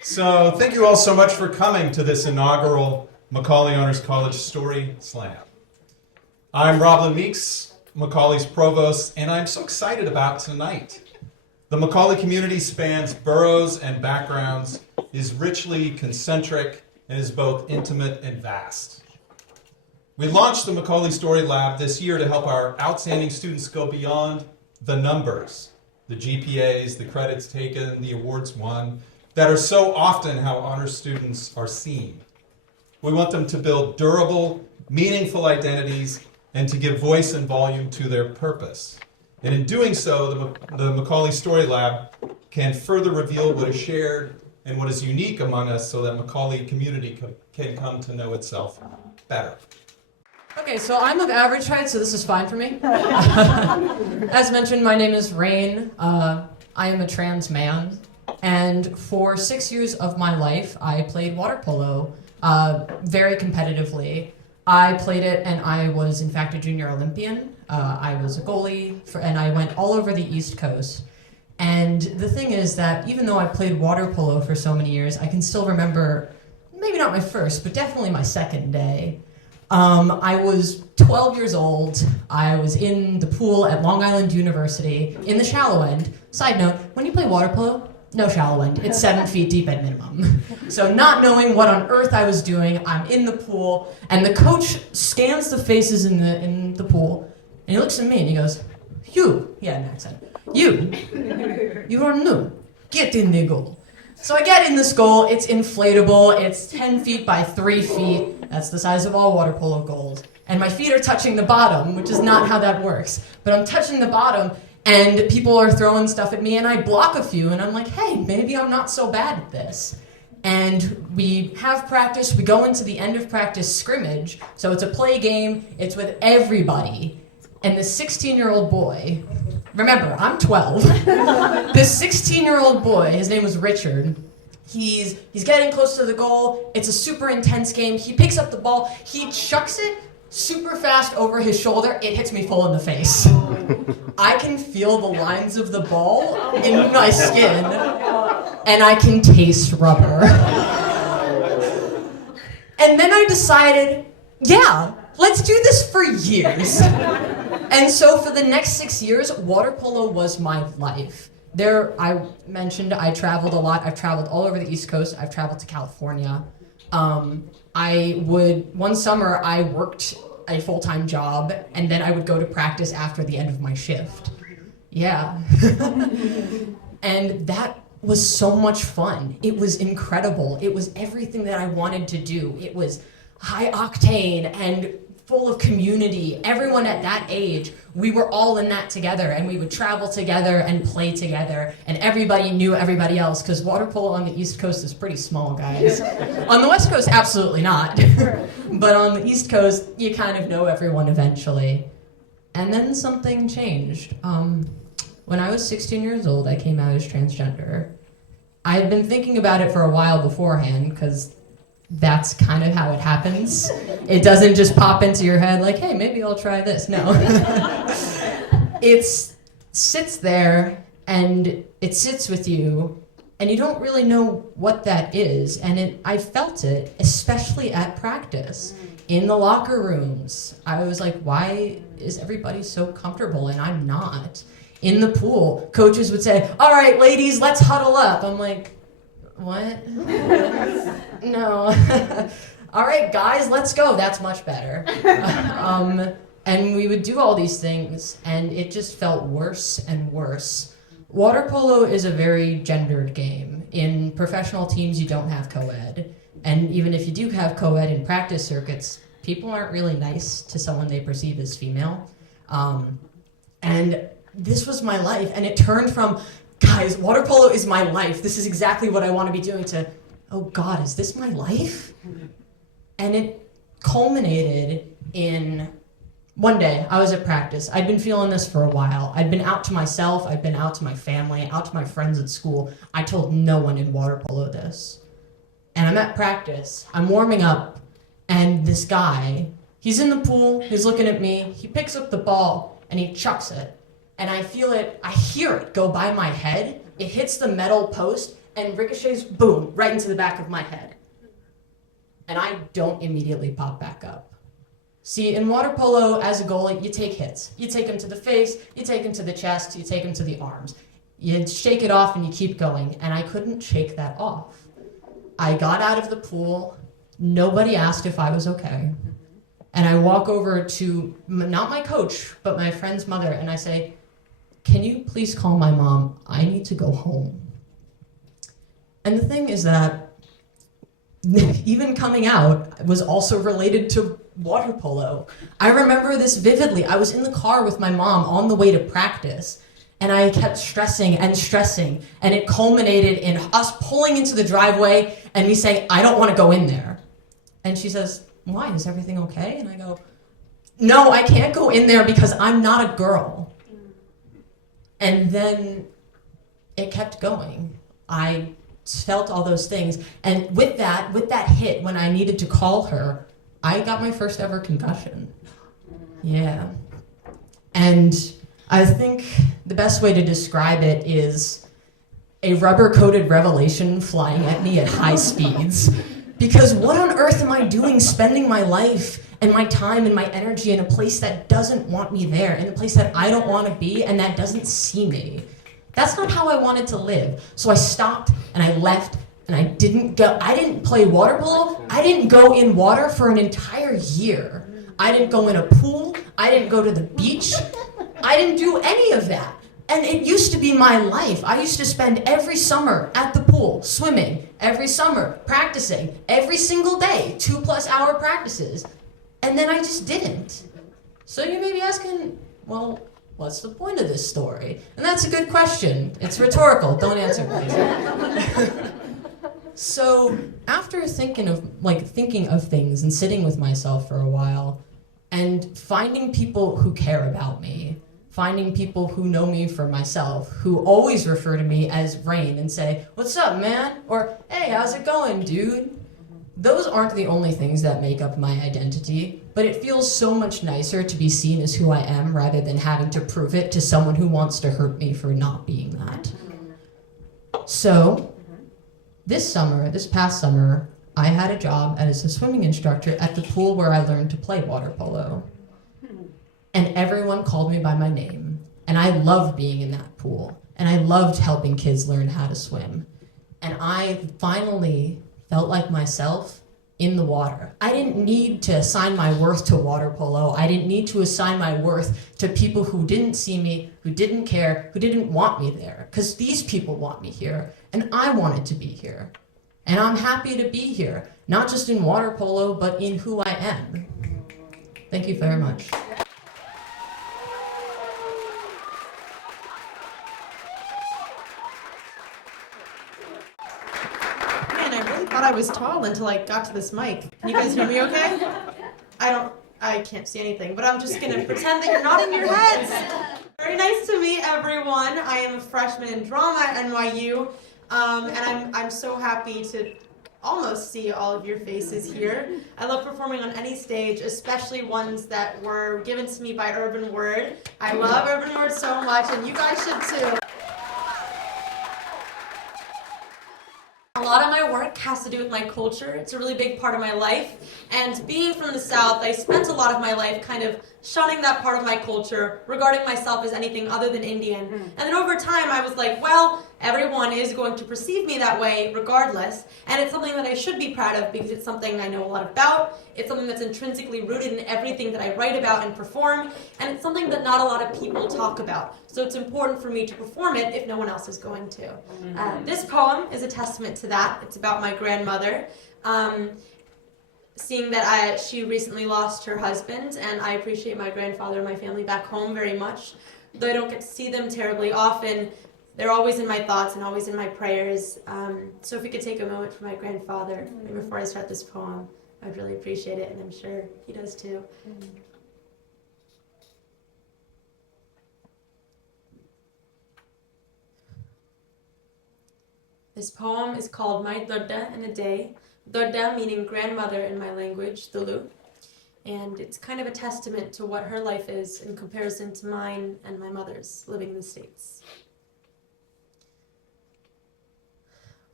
So thank you all so much for coming to this inaugural Macaulay Honors College Story Slam. I'm Roblin Meeks, Macaulay's provost, and I'm so excited about tonight. The Macaulay community spans boroughs and backgrounds, is richly concentric, and is both intimate and vast. We launched the Macaulay Story Lab this year to help our outstanding students go beyond the numbers, the GPAs, the credits taken, the awards won, that are so often how honors students are seen. We want them to build durable, meaningful identities and to give voice and volume to their purpose. And in doing so, the Macaulay Story Lab can further reveal what is shared and what is unique among us so that Macaulay community can come to know itself better. Okay, so I'm of average height, so this is fine for me. As mentioned, my name is Rain. I am a trans man. And for 6 years of my life, I played water polo very competitively. I played it, and I was, in fact, a junior Olympian. I was a goalie, and I went all over the East Coast. And the thing is that even though I played water polo for so many years, I can still remember, maybe not my first, but definitely my second day. I was 12 years old. I was in the pool at Long Island University in the shallow end. Side note, when you play water polo, no shallow end. It's 7 feet deep at minimum. So not knowing what on earth I was doing, I'm in the pool, and the coach scans the faces in the pool, and he looks at me and he goes, "You," he had an accent, you are new. Get in the goal." So I get in this goal. It's inflatable. It's 10 feet by 3 feet. That's the size of all water polo goals. And my feet are touching the bottom, which is not how that works. But I'm touching the bottom, and people are throwing stuff at me, and I block a few, and I'm like, hey, maybe I'm not so bad at this. And we have practice. We go into the end of practice scrimmage. So it's a play game. It's with everybody. And the 16-year-old boy, remember, I'm 12. This 16-year-old boy, his name was Richard. He's getting close to the goal. It's a super intense game. He picks up the ball. He chucks it super fast over his shoulder. It hits me full in the face. I can feel the lines of the ball in my skin, and I can taste rubber. And then I decided, yeah, let's do this for years. And so for the next 6 years, water polo was my life. I mentioned I traveled a lot. I've traveled all over the East Coast. I've traveled to California. One summer I worked a full-time job, and then I would go to practice after the end of my shift. Yeah. And that was so much fun. It was incredible. It was everything that I wanted to do. It was high octane and full of community. Everyone at that age, we were all in that together, and we would travel together and play together, and everybody knew everybody else, because water polo on the East Coast is pretty small, guys. On the West Coast, absolutely not. But on the East Coast, you kind of know everyone eventually. And then something changed. When I was 16 years old, I came out as transgender. I had been thinking about it for a while beforehand, because that's kind of how it happens. It doesn't just pop into your head like, hey, maybe I'll try this. No. It sits there, and it sits with you, and you don't really know what that is. And I felt it, especially at practice, in the locker rooms. I was like, why is everybody so comfortable and I'm not? In the pool, coaches would say, all right, ladies, let's huddle up. I'm like, what? No. All right, guys, let's go. That's much better. And we would do all these things, and it just felt worse and worse. Water polo is a very gendered game. In professional teams, you don't have co-ed. And even if you do have co-ed in practice circuits, people aren't really nice to someone they perceive as female. And this was my life, and it turned from, guys, water polo is my life. This is exactly what I want to be doing, to, oh God, is this my life? And it culminated in one day. I was at practice. I'd been feeling this for a while. I'd been out to myself. I'd been out to my family, out to my friends at school. I told no one in water polo this. And I'm at practice. I'm warming up, and this guy, he's in the pool. He's looking at me. He picks up the ball, and he chucks it. And I feel it, I hear it go by my head. It hits the metal post, and ricochets, boom, right into the back of my head. And I don't immediately pop back up. See, in water polo, as a goalie, you take hits. You take them to the face, you take them to the chest, you take them to the arms. You shake it off and you keep going, and I couldn't shake that off. I got out of the pool, nobody asked if I was okay, and I walk over to, not my coach, but my friend's mother, and I say, "Can you please call my mom? I need to go home." And the thing is that even coming out was also related to water polo. I remember this vividly. I was in the car with my mom on the way to practice, and I kept stressing, and it culminated in us pulling into the driveway and me saying, "I don't want to go in there." And she says, "Why? Is everything okay?" And I go, "No, I can't go in there because I'm not a girl." And then it kept going. I felt all those things. And with that hit, when I needed to call her, I got my first ever concussion. Yeah. And I think the best way to describe it is a rubber-coated revelation flying at me at high speeds. Because what on earth am I doing spending my life and my time and my energy in a place that doesn't want me there, in a place that I don't want to be and that doesn't see me? That's not how I wanted to live. So I stopped and I left and I didn't play water polo. I didn't go in water for an entire year. I didn't go in a pool. I didn't go to the beach. I didn't do any of that. And it used to be my life. I used to spend every summer at the pool, swimming, every summer, practicing, every single day, 2+ hour practices. And then I just didn't. So you may be asking, well, what's the point of this story? And that's a good question. It's rhetorical. Don't answer, please. So after thinking of things and sitting with myself for a while and finding people who care about me, finding people who know me for myself, who always refer to me as Rain and say, "What's up, man?" Or, "Hey, how's it going, dude?" Those aren't the only things that make up my identity, but it feels so much nicer to be seen as who I am rather than having to prove it to someone who wants to hurt me for not being that. So, this past summer, I had a job as a swimming instructor at the pool where I learned to play water polo. And everyone called me by my name, and I loved being in that pool, and I loved helping kids learn how to swim. And I finally felt like myself in the water. I didn't need to assign my worth to water polo. I didn't need to assign my worth to people who didn't see me, who didn't care, who didn't want me there. Because these people want me here, and I wanted to be here. And I'm happy to be here, not just in water polo, but in who I am. Thank you very much. I was tall until I got to this mic. Can you guys hear me okay? I can't see anything, but I'm just gonna pretend that you're nodding your heads. Very nice to meet everyone. I am a freshman in drama at NYU, and I'm so happy to almost see all of your faces here. I love performing on any stage, especially ones that were given to me by Urban Word. I love Urban Word so much, and you guys should too. A lot of my work has to do with my culture. It's a really big part of my life. And being from the South, I spent a lot of my life kind of shunning that part of my culture, regarding myself as anything other than Indian. And then over time, I was like, well, everyone is going to perceive me that way regardless. And it's something that I should be proud of because it's something I know a lot about. It's something that's intrinsically rooted in everything that I write about and perform. And it's something that not a lot of people talk about. So it's important for me to perform it if no one else is going to. This poem is a testament to that. It's about my grandmother. Seeing that she recently lost her husband, and I appreciate my grandfather and my family back home very much. Though I don't get to see them terribly often, they're always in my thoughts and always in my prayers. So if we could take a moment for my grandfather before I start this poem, I'd really appreciate it, and I'm sure he does too. This poem is called My Dodda in a Day. Dodda meaning grandmother in my language, Tulu. And it's kind of a testament to what her life is in comparison to mine and my mother's living in the States.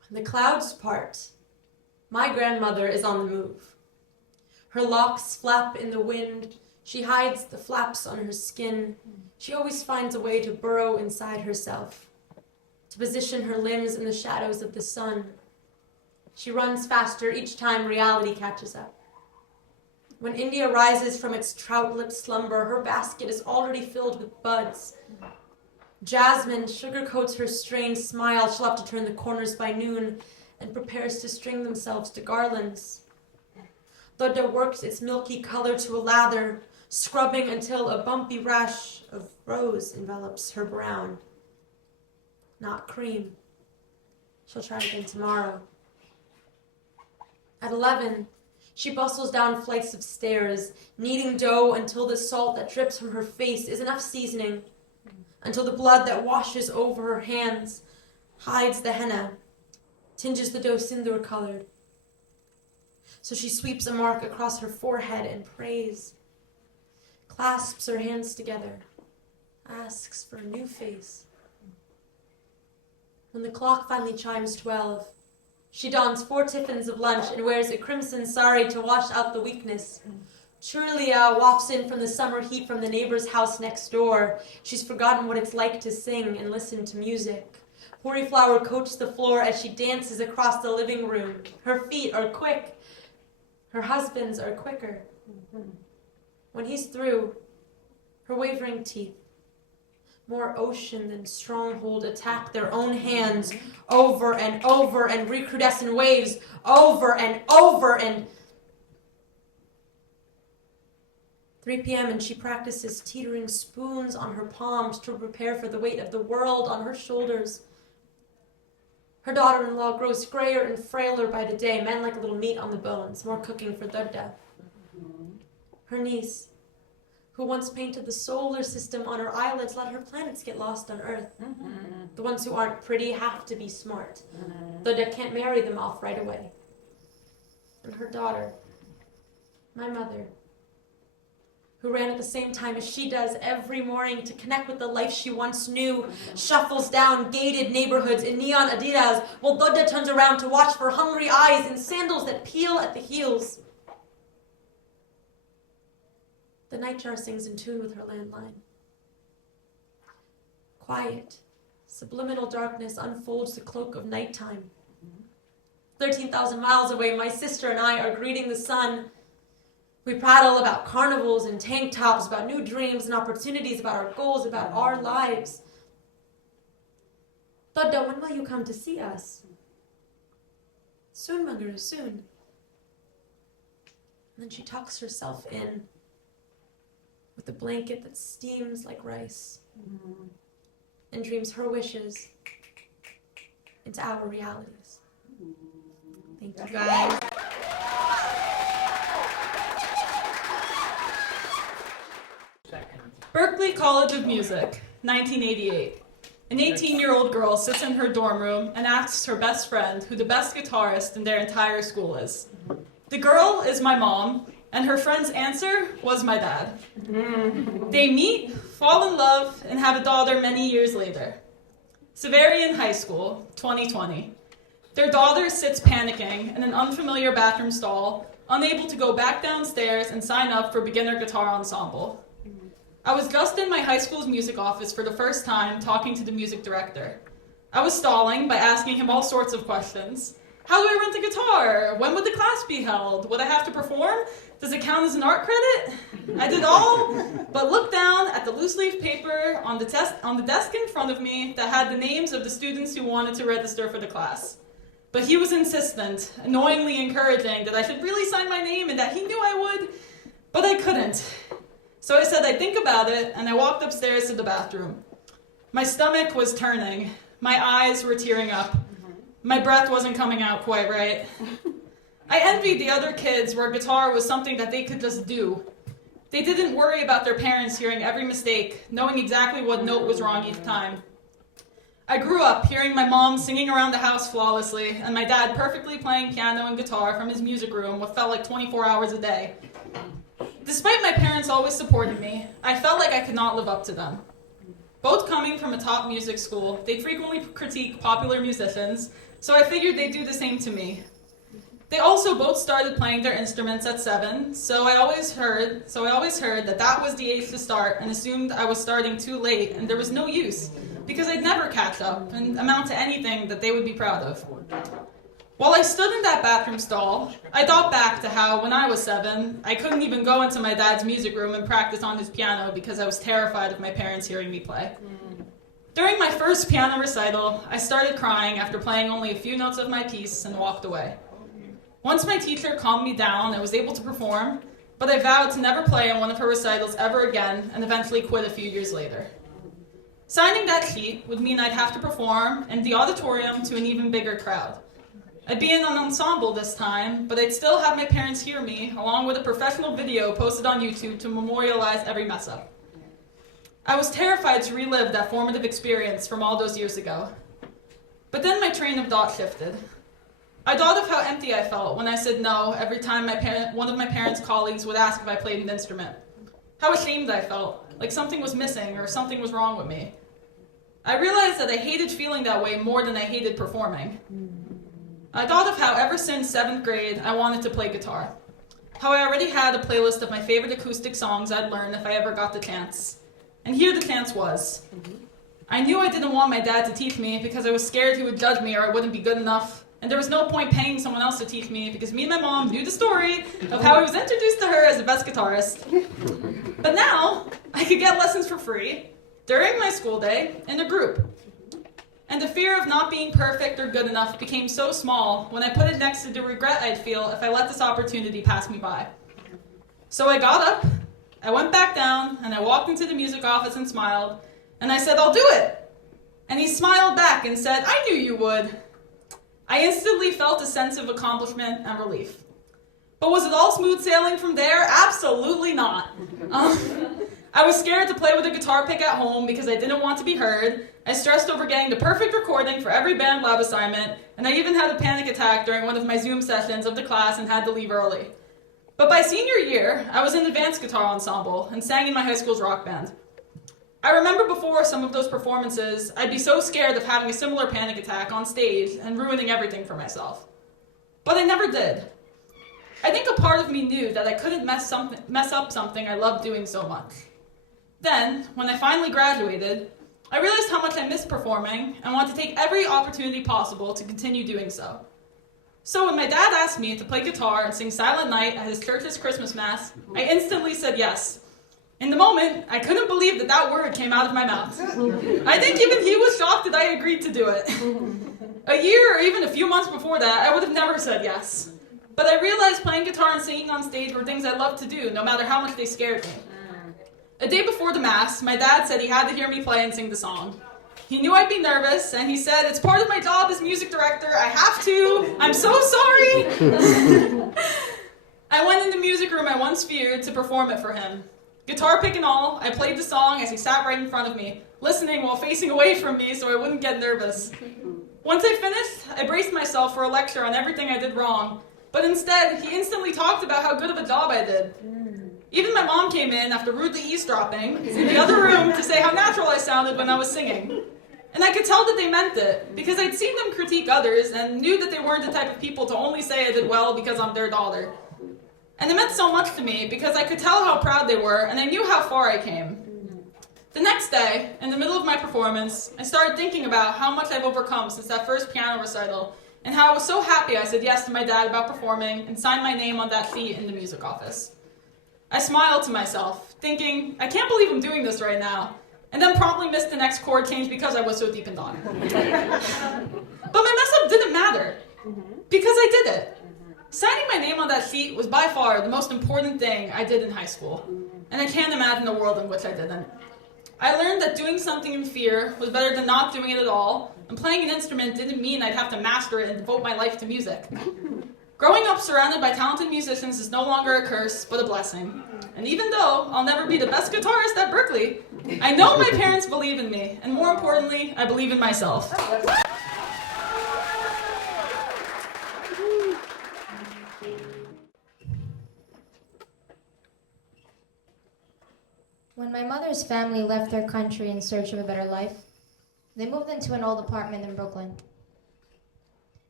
The clouds part. My grandmother is on the move. Her locks flap in the wind. She hides the flaps on her skin. She always finds a way to burrow inside herself, to position her limbs in the shadows of the sun. She runs faster each time reality catches up. When India rises from its trout-lipped slumber, her basket is already filled with buds. Jasmine sugarcoats her strained smile. She'll have to turn the corners by noon and prepares to string themselves to garlands. Dodda works its milky color to a lather, scrubbing until a bumpy rash of rose envelops her brown. Not cream. She'll try again tomorrow. At 11, she bustles down flights of stairs, kneading dough until the salt that drips from her face is enough seasoning, until the blood that washes over her hands hides the henna, tinges the dough sindoor-colored. So she sweeps a mark across her forehead and prays, clasps her hands together, asks for a new face. When the clock finally chimes 12, she dons 4 tiffins of lunch and wears a crimson sari to wash out the weakness. Churlia wafts in from the summer heat from the neighbor's house next door. She's forgotten what it's like to sing and listen to music. Puri Flower coats the floor as she dances across the living room. Her feet are quick. Her husband's are quicker. When he's through, her wavering teeth, more ocean than stronghold, attack their own hands over and over and recrudescent waves over and over and 3 p.m. and she practices teetering spoons on her palms to prepare for the weight of the world on her shoulders. Her daughter-in-law grows grayer and frailer by the day, men like a little meat on the bones, more cooking for Dodda. Her niece, who once painted the solar system on her eyelids, let her planets get lost on Earth. The ones who aren't pretty have to be smart. Dodda can't marry them off right away. And her daughter, my mother, who ran at the same time as she does every morning to connect with the life she once knew, shuffles down gated neighborhoods in neon Adidas, while Dodda turns around to watch for hungry eyes in sandals that peel at the heels. The nightjar sings in tune with her landline. Quiet, subliminal darkness unfolds the cloak of nighttime. 13,000 miles away, my sister and I are greeting the sun. We prattle about carnivals and tank tops, about new dreams and opportunities, about our goals, about our lives. Dodda, when will you come to see us? Soon, Magaru, soon. And then she tucks herself in with a blanket that steams like rice and dreams her wishes into our realities. Thank you, guys. Berklee College of Music, 1988. An 18-year-old girl sits in her dorm room and asks her best friend who the best guitarist in their entire school is. The girl is my mom, and her friend's answer was my dad. They meet, fall in love, and have a daughter many years later. Severian High School, 2020. Their daughter sits panicking in an unfamiliar bathroom stall, unable to go back downstairs and sign up for beginner guitar ensemble. I was just in my high school's music office for the first time talking to the music director. I was stalling by asking him all sorts of questions. How do I rent a guitar? When would the class be held? Would I have to perform? Does it count as an art credit? I did all but look down at the loose leaf paper on the desk in front of me that had the names of the students who wanted to register for the class. But he was insistent, annoyingly encouraging that I should really sign my name and that he knew I would, but I couldn't. So I said I'd think about it, and I walked upstairs to the bathroom. My stomach was turning. My eyes were tearing up. My breath wasn't coming out quite right. I envied the other kids where guitar was something that they could just do. They didn't worry about their parents hearing every mistake, knowing exactly what note was wrong each time. I grew up hearing my mom singing around the house flawlessly, and my dad perfectly playing piano and guitar from his music room what felt like 24 hours a day. Despite my parents always supporting me, I felt like I could not live up to them. Both coming from a top music school, they frequently critique popular musicians, so I figured they'd do the same to me. They also both started playing their instruments at 7, so I always heard that that was the age to start and assumed I was starting too late and there was no use because I'd never catch up and amount to anything that they would be proud of. While I stood in that bathroom stall, I thought back to how when I was 7, I couldn't even go into my dad's music room and practice on his piano because I was terrified of my parents hearing me play. During my first piano recital, I started crying after playing only a few notes of my piece and walked away. Once my teacher calmed me down, I was able to perform, but I vowed to never play on one of her recitals ever again and eventually quit a few years later. Signing that sheet would mean I'd have to perform in the auditorium to an even bigger crowd. I'd be in an ensemble this time, but I'd still have my parents hear me, along with a professional video posted on YouTube to memorialize every mess up. I was terrified to relive that formative experience from all those years ago. But then my train of thought shifted. I thought of how empty I felt when I said no every time one of my parents' colleagues would ask if I played an instrument. How ashamed I felt, like something was missing or something was wrong with me. I realized that I hated feeling that way more than I hated performing. I thought of how ever since 7th grade I wanted to play guitar. How I already had a playlist of my favorite acoustic songs I'd learn if I ever got the chance. And here the chance was. I knew I didn't want my dad to teach me because I was scared he would judge me or I wouldn't be good enough. And there was no point paying someone else to teach me because me and my mom knew the story of how I was introduced to her as the best guitarist. But now, I could get lessons for free, during my school day, in a group. And the fear of not being perfect or good enough became so small when I put it next to the regret I'd feel if I let this opportunity pass me by. So I got up, I went back down, and I walked into the music office and smiled, and I said, "I'll do it!" And he smiled back and said, "I knew you would." I instantly felt a sense of accomplishment and relief. But was it all smooth sailing from there? Absolutely not. I was scared to play with a guitar pick at home because I didn't want to be heard. I stressed over getting the perfect recording for every band lab assignment, and I even had a panic attack during one of my Zoom sessions of the class and had to leave early. But by senior year, I was in advanced guitar ensemble and sang in my high school's rock band. I remember before some of those performances, I'd be so scared of having a similar panic attack on stage and ruining everything for myself. But I never did. I think a part of me knew that I couldn't mess up something I loved doing so much. Then, when I finally graduated, I realized how much I missed performing and wanted to take every opportunity possible to continue doing so. So when my dad asked me to play guitar and sing Silent Night at his church's Christmas Mass, I instantly said yes. In the moment, I couldn't believe that that word came out of my mouth. I think even he was shocked that I agreed to do it. A year or even a few months before that, I would have never said yes. But I realized playing guitar and singing on stage were things I loved to do, no matter how much they scared me. A day before the Mass, my dad said he had to hear me play and sing the song. He knew I'd be nervous, and he said, "It's part of my job as music director, I have to, I'm so sorry." I went in the music room I once feared to perform it for him. Guitar pick and all, I played the song as he sat right in front of me, listening while facing away from me so I wouldn't get nervous. Once I finished, I braced myself for a lecture on everything I did wrong, but instead, he instantly talked about how good of a job I did. Even my mom came in after rudely eavesdropping in the other room to say how natural I sounded when I was singing. And I could tell that they meant it, because I'd seen them critique others and knew that they weren't the type of people to only say I did well because I'm their daughter. And it meant so much to me because I could tell how proud they were and I knew how far I came. The next day, in the middle of my performance, I started thinking about how much I've overcome since that first piano recital and how I was so happy I said yes to my dad about performing and signed my name on that sheet in the music office. I smiled to myself, thinking, I can't believe I'm doing this right now, and then promptly missed the next chord change because I was so deep in thought. But my mess up didn't matter, because I did it. Signing my name on that sheet was by far the most important thing I did in high school, and I can't imagine a world in which I didn't. I learned that doing something in fear was better than not doing it at all, and playing an instrument didn't mean I'd have to master it and devote my life to music. Growing up surrounded by talented musicians is no longer a curse, but a blessing. And even though I'll never be the best guitarist at Berkeley, I know my parents believe in me, and more importantly, I believe in myself. When my mother's family left their country in search of a better life, they moved into an old apartment in Brooklyn.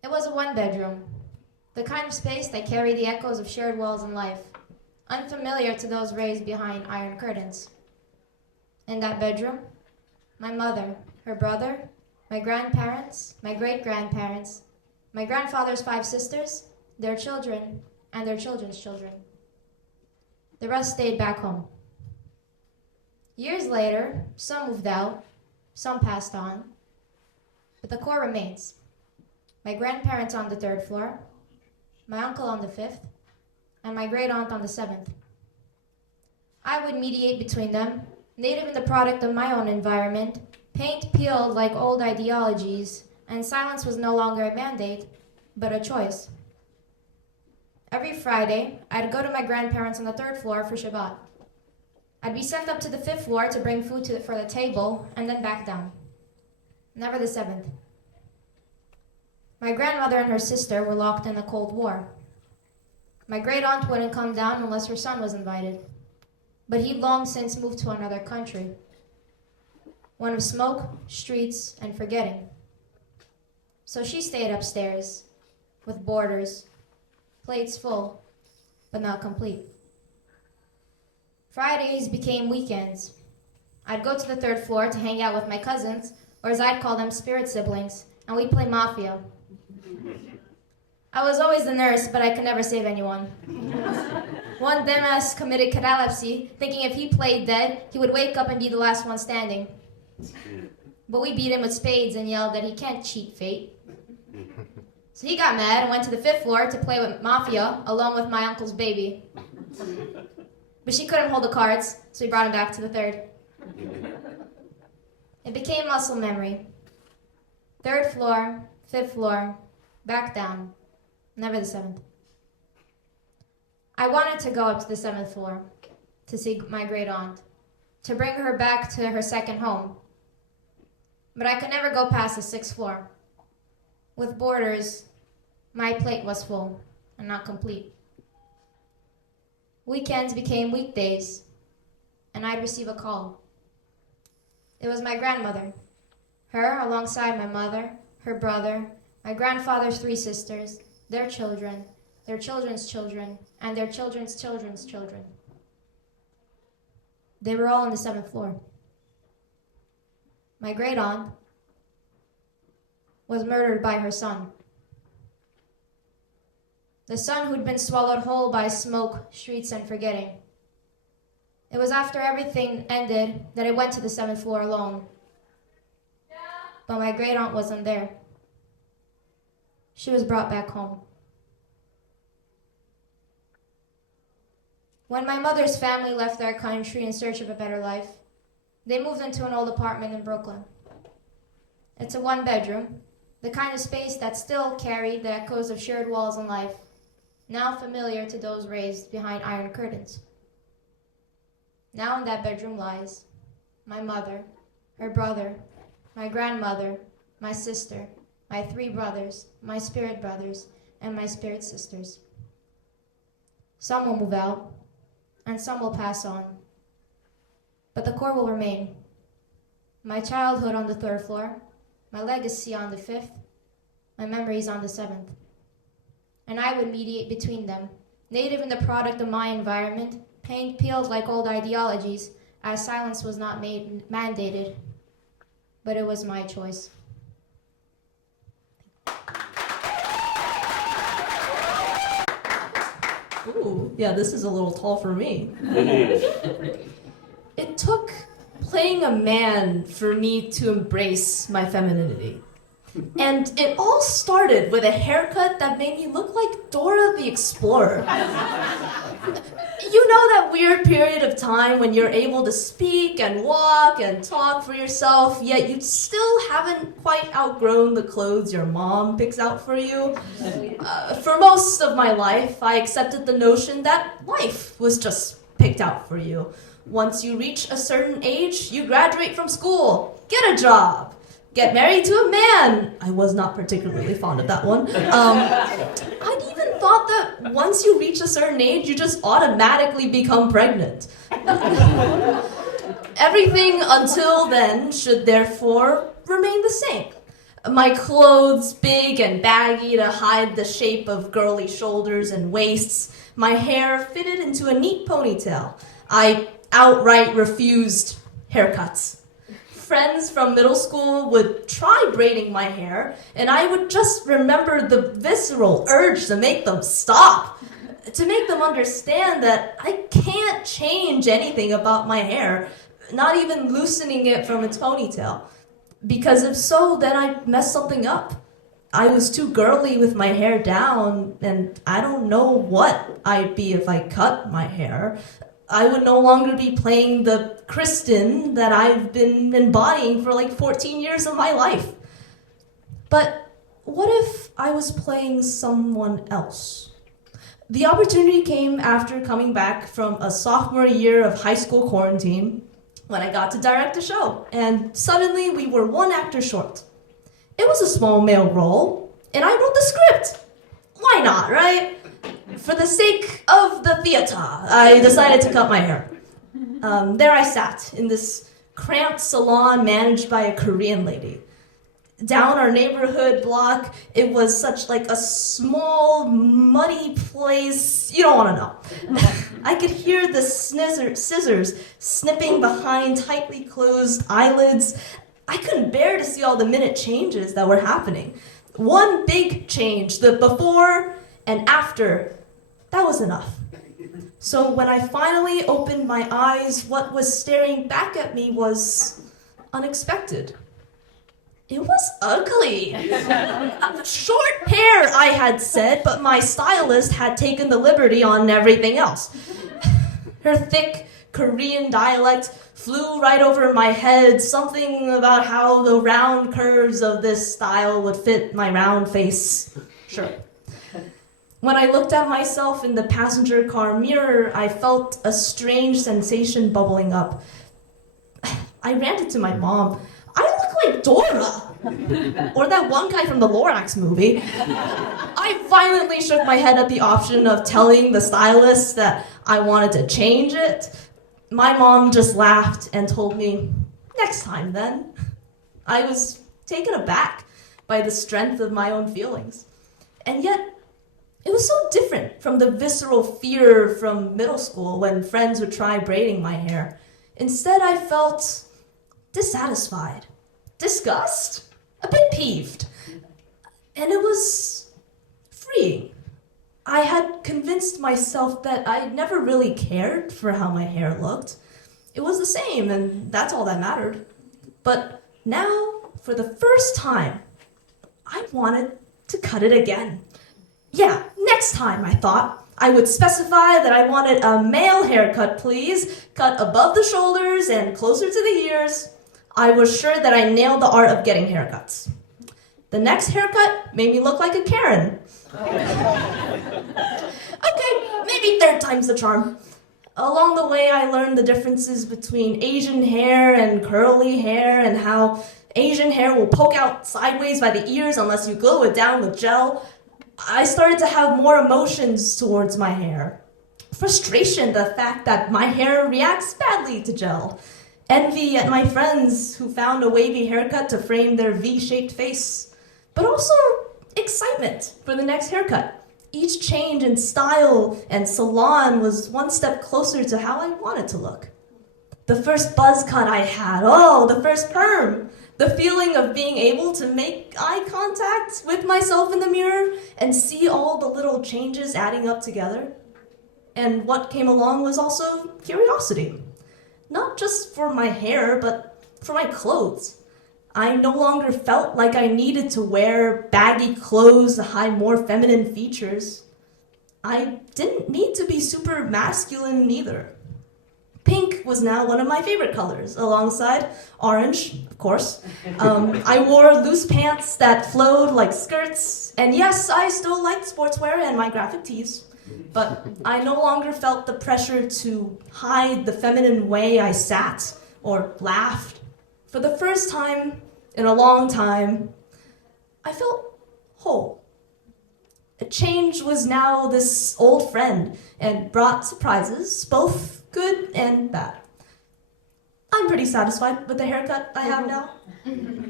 It was a one-bedroom, the kind of space that carried the echoes of shared walls and life, unfamiliar to those raised behind iron curtains. In that bedroom, my mother, her brother, my grandparents, my great-grandparents, my grandfather's 5 sisters, their children, and their children's children. The rest stayed back home. Years later, some moved out, some passed on, but the core remains. My grandparents on the 3rd floor, my uncle on the 5th, and my great aunt on the 7th. I would mediate between them, native and the product of my own environment, paint peeled like old ideologies, and silence was no longer a mandate, but a choice. Every Friday, I'd go to my grandparents on the 3rd floor for Shabbat. I'd be sent up to the 5th floor to bring food for the table, and then back down. Never the 7th. My grandmother and her sister were locked in the Cold War. My great aunt wouldn't come down unless her son was invited, but he'd long since moved to another country. One of smoke, streets, and forgetting. So she stayed upstairs, with boarders, plates full, but not complete. Fridays became weekends. I'd go to the 3rd floor to hang out with my cousins, or as I'd call them, spirit siblings, and we'd play Mafia. I was always the nurse, but I could never save anyone. One dumbass committed catalepsy, thinking if he played dead, he would wake up and be the last one standing. But we beat him with spades and yelled that he can't cheat fate. So he got mad and went to the 5th floor to play with Mafia, along with my uncle's baby. But she couldn't hold the cards, so we brought him back to the 3rd. It became muscle memory. 3rd floor, 5th floor, back down. Never the 7th. I wanted to go up to the 7th floor to see my great aunt, to bring her back to her second home. But I could never go past the 6th floor. With boarders, my plate was full and not complete. Weekends became weekdays, and I'd receive a call. It was my grandmother. Her, alongside my mother, her brother, my grandfather's 3 sisters, their children, their children's children, and their children's children's children. They were all on the 7th floor. My great aunt was murdered by her son. The son who'd been swallowed whole by smoke, streets, and forgetting. It was after everything ended that I went to the 7th floor alone. But my great aunt wasn't there. She was brought back home. When my mother's family left their country in search of a better life, they moved into an old apartment in Brooklyn. It's a 1-bedroom, the kind of space that still carried the echoes of shared walls and life, now familiar to those raised behind iron curtains. Now in that bedroom lies my mother, her brother, my grandmother, my sister, my 3 brothers, my spirit brothers, and my spirit sisters. Some will move out, and some will pass on. But the core will remain. My childhood on the 3rd floor, my legacy on the 5th, my memories on the 7th. And I would mediate between them, native and the product of my environment, paint peeled like old ideologies, as silence was not mandated, but it was my choice. Ooh, yeah, this is a little tall for me. It took playing a man for me to embrace my femininity. And it all started with a haircut that made me look like Dora the Explorer. You know that weird period of time when you're able to speak and walk and talk for yourself, yet you still haven't quite outgrown the clothes your mom picks out for you? For most of my life, I accepted the notion that life was just picked out for you. Once you reach a certain age, you graduate from school, get a job, get married to a man. I was not particularly fond of that one. I'd even thought that once you reach a certain age, you just automatically become pregnant. Everything until then should therefore remain the same. My clothes big and baggy to hide the shape of girly shoulders and waists. My hair fitted into a neat ponytail. I outright refused haircuts. Friends from middle school would try braiding my hair, and I would just remember the visceral urge to make them stop, to make them understand that I can't change anything about my hair, not even loosening it from its ponytail. Because if so, then I'd mess something up. I was too girly with my hair down, and I don't know what I'd be if I cut my hair. I would no longer be playing the Kristen that I've been embodying for like 14 years of my life. But what if I was playing someone else? The opportunity came after coming back from a sophomore year of high school quarantine when I got to direct a show, and suddenly we were one actor short. It was a small male role, and I wrote the script. Why not, right? For the sake of the theater, I decided to cut my hair. There I sat in this cramped salon managed by a Korean lady. Down our neighborhood block, it was such like a small, muddy place. You don't want to know. I could hear the scissors snipping behind tightly closed eyelids. I couldn't bear to see all the minute changes that were happening. One big change, the before and after, that was enough. So when I finally opened my eyes, what was staring back at me was unexpected. It was ugly. Short hair, I had said, but my stylist had taken the liberty on everything else. Her thick Korean dialect flew right over my head, something about how the round curves of this style would fit my round face. Sure. When I looked at myself in the passenger car mirror, I felt a strange sensation bubbling up. I ranted to my mom. I look like Dora! Or that one guy from the Lorax movie. I violently shook my head at the option of telling the stylist that I wanted to change it. My mom just laughed and told me, next time then. I was taken aback by the strength of my own feelings. And yet, it was so different from the visceral fear from middle school when friends would try braiding my hair. Instead, I felt dissatisfied, disgust, a bit peeved. And it was freeing. I had convinced myself that I'd never really cared for how my hair looked. It was the same, and that's all that mattered. But now, for the first time, I wanted to cut it again. Yeah, next time, I thought, I would specify that I wanted a male haircut, please, cut above the shoulders and closer to the ears. I was sure that I nailed the art of getting haircuts. The next haircut made me look like a Karen. Okay, maybe third time's the charm. Along the way, I learned the differences between Asian hair and curly hair, and how Asian hair will poke out sideways by the ears unless you glue it down with gel. I started to have more emotions towards my hair. Frustration, the fact that my hair reacts badly to gel. Envy at my friends who found a wavy haircut to frame their V-shaped face. But also excitement for the next haircut. Each change in style and salon was one step closer to how I wanted to look. The first buzz cut I had, the first perm. The feeling of being able to make eye contact with myself in the mirror and see all the little changes adding up together. And what came along was also curiosity. Not just for my hair, but for my clothes. I no longer felt like I needed to wear baggy clothes to hide more feminine features. I didn't need to be super masculine either. Pink was now one of my favorite colors, alongside orange, of course. I wore loose pants that flowed like skirts, and yes, I still liked sportswear and my graphic tees. But I no longer felt the pressure to hide the feminine way I sat or laughed. For the first time in a long time, I felt whole. A change was now this old friend and brought surprises, both good and bad. I'm pretty satisfied with the haircut I have now.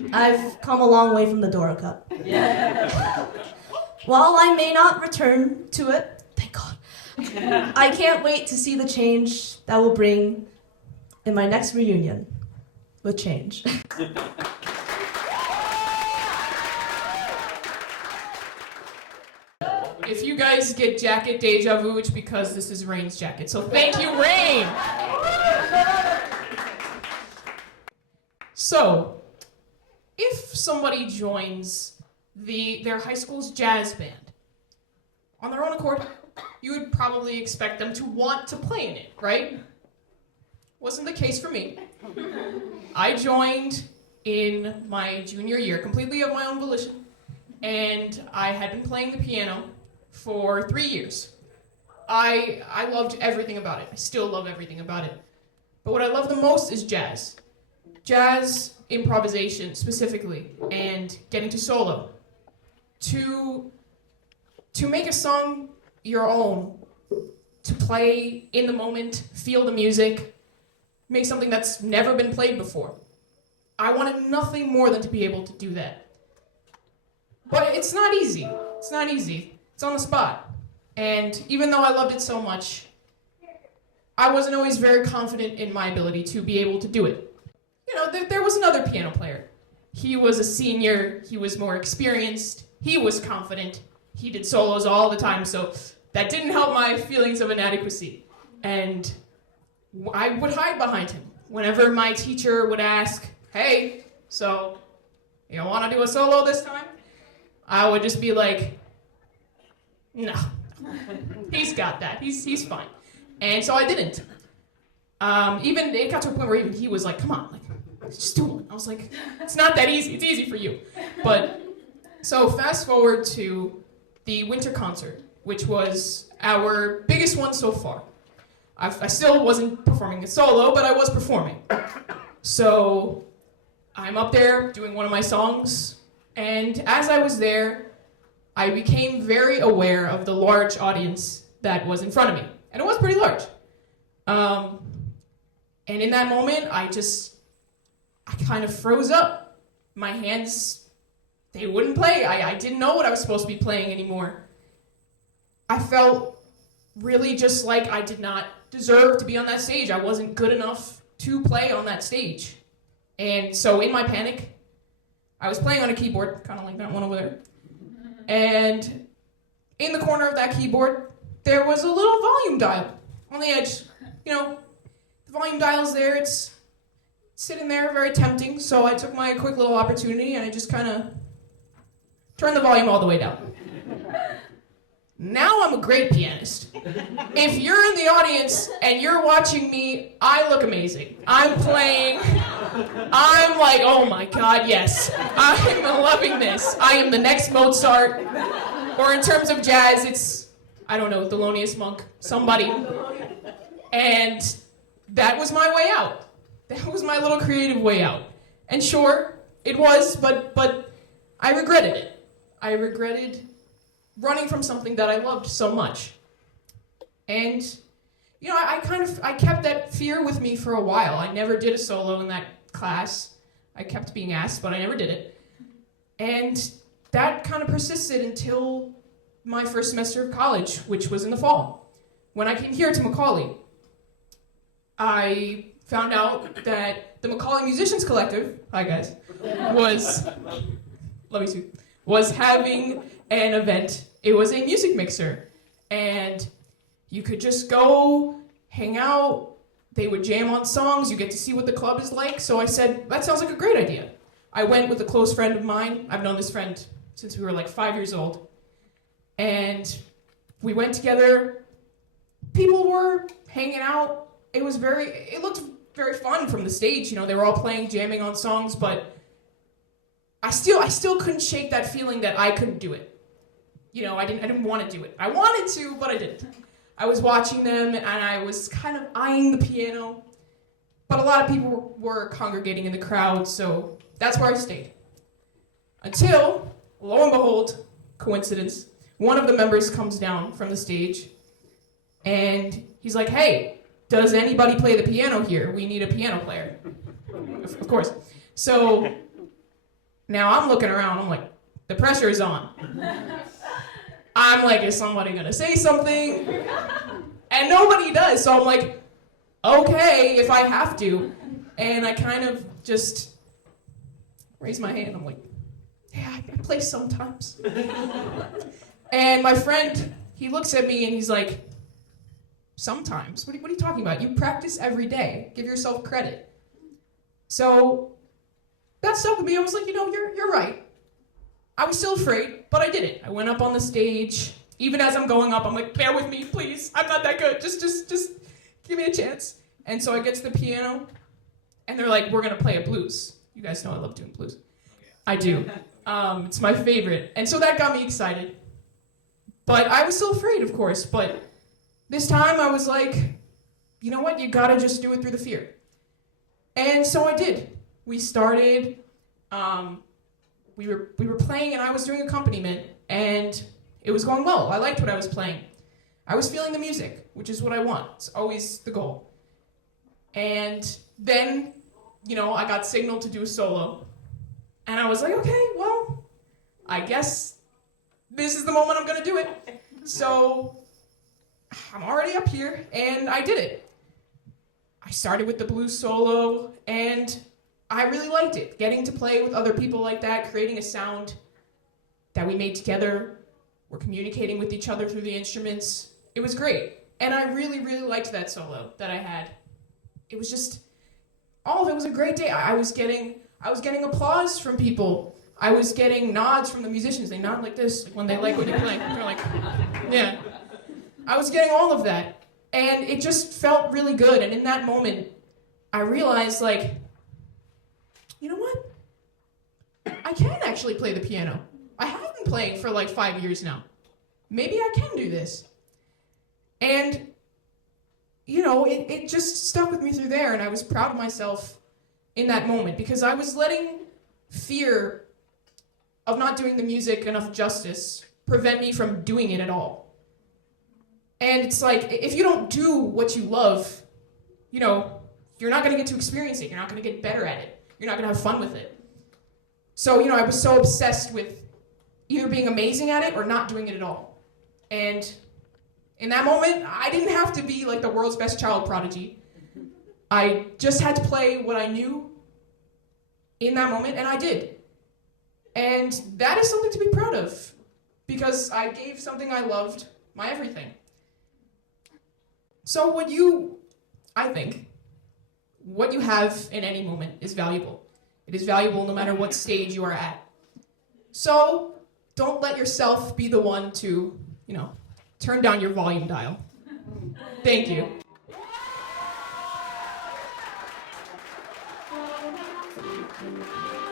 I've come a long way from the Dora Cup. While I may not return to it, thank God, I can't wait to see the change that will bring in my next reunion with change. If you guys get jacket deja vu, it's because this is Rain's jacket. So thank you, Rain! So, if somebody joins their high school's jazz band on their own accord, you would probably expect them to want to play in it, right? Wasn't the case for me. I joined in my junior year, completely of my own volition, and I had been playing the piano for 3 years. I loved everything about it. I still love everything about it. But what I love the most is jazz. Jazz improvisation specifically, and getting to solo. To make a song your own, to play in the moment, feel the music, make something that's never been played before. I wanted nothing more than to be able to do that. But it's not easy. It's not easy. It's on the spot. And even though I loved it so much, I wasn't always very confident in my ability to be able to do it. You know, there was another piano player. He was a senior, he was more experienced, he was confident, he did solos all the time, so that didn't help my feelings of inadequacy. And I would hide behind him. Whenever my teacher would ask, hey, so you want to do a solo this time? I would just be like, no, he's got that. He's fine. And so I didn't. Even it got to a point where even he was like, come on, like, just do it. I was like, it's not that easy. It's easy for you. But so fast forward to the winter concert, which was our biggest one so far. I still wasn't performing a solo, but I was performing. So I'm up there doing one of my songs, and as I was there, I became very aware of the large audience that was in front of me. And it was pretty large. And in that moment, I kind of froze up. My hands, they wouldn't play. I didn't know what I was supposed to be playing anymore. I felt really just like I did not deserve to be on that stage. I wasn't good enough to play on that stage. And so in my panic, I was playing on a keyboard, kind of like that one over there. And in the corner of that keyboard, there was a little volume dial on the edge. You know, the volume dial's there, it's sitting there, very tempting, so I took my quick little opportunity and I just kind of turned the volume all the way down. Now I'm a great pianist. If you're in the audience and you're watching me, I look amazing. I'm playing, I'm like, oh my God, yes. I'm loving this. I am the next Mozart. Or in terms of jazz, it's, I don't know, Thelonious Monk, somebody. And that was my way out. That was my little creative way out. And sure, it was, but I regretted it. I regretted running from something that I loved so much. And, you know, I kept that fear with me for a while. I never did a solo in that class. I kept being asked, but I never did it. And that kind of persisted until my first semester of college, which was in the fall. When I came here to Macaulay, I found out that the Macaulay Musicians Collective, hi guys, was having an event. It was a music mixer, and you could just go hang out. They would jam on songs. You get to see what the club is like. So I said, that sounds like a great idea. I went with a close friend of mine. I've known this friend since we were like 5 years old. And we went together. People were hanging out. It looked very fun from the stage. You know, they were all playing, jamming on songs, but I still couldn't shake that feeling that I couldn't do it. You know, I didn't want to do it. I wanted to, but I didn't. I was watching them and I was kind of eyeing the piano, but a lot of people were congregating in the crowd, so that's where I stayed. Until, lo and behold, coincidence, one of the members comes down from the stage and he's like, hey, does anybody play the piano here? We need a piano player. Of course. So Now I'm looking around, I'm like, the pressure is on. I'm like, is somebody gonna say something? And nobody does, so I'm like, okay, if I have to. And I kind of just raise my hand, I'm like, yeah, I play sometimes. And my friend, he looks at me and he's like, sometimes? What are you talking about? You practice every day. Give yourself credit. So that stuck with me. I was like, you're right. I was still afraid, but I did it. I went up on the stage. Even as I'm going up, I'm like, bear with me, please. I'm not that good. Just give me a chance. And so I get to the piano, and they're like, we're gonna play a blues. You guys know I love doing blues. I do. It's my favorite. And so that got me excited. But I was still afraid, of course. But this time I was like, you know what? You gotta just do it through the fear. And so I did. We started, we were playing and I was doing accompaniment and it was going well. I liked what I was playing. I was feeling the music, which is what I want. It's always the goal. And then, I got signaled to do a solo. And I was like, okay, well, I guess this is the moment I'm gonna do it. So I'm already up here and I did it. I started with the blues solo and I really liked it. Getting to play with other people like that, creating a sound that we made together. We're communicating with each other through the instruments. It was great. And I really, really liked that solo that I had. It was just, all of it was a great day. I was getting applause from people. I was getting nods from the musicians. They nod like this when they like what you play. They're like, yeah. I was getting all of that. And it just felt really good. And in that moment, I realized, like, you know what? I can actually play the piano. I have been playing for like 5 years now. Maybe I can do this. And, it just stuck with me through there. And I was proud of myself in that moment because I was letting fear of not doing the music enough justice prevent me from doing it at all. And it's like, if you don't do what you love, you're not going to get to experience it. You're not going to get better at it. You're not going to have fun with it. So, I was so obsessed with either being amazing at it or not doing it at all. And in that moment, I didn't have to be like the world's best child prodigy. I just had to play what I knew in that moment, and I did. And that is something to be proud of because I gave something I loved my everything. So I think, what you have in any moment is valuable. It is valuable no matter what stage you are at. So don't let yourself be the one to, turn down your volume dial. Thank you.